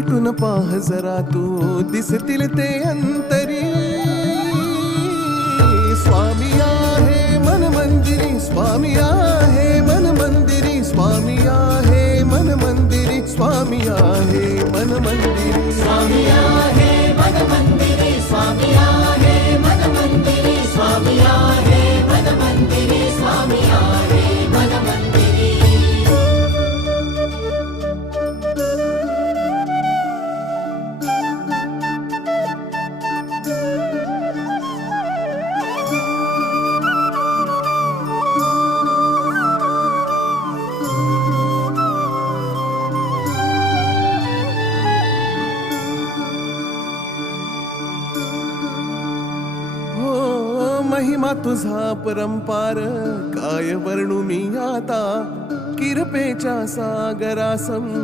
मिटून पाह जरा तू दिसतील ते अंतरी स्वामी आहे मन मंदिरी स्वामी आहे मन मंदिरी स्वामी आहे मन मंदिरी स्वामी आहे मन मंदिरी स्वामी आहे महिमा तुझा परंपार काय वर्णू मी आता किरपेच्या सागरासम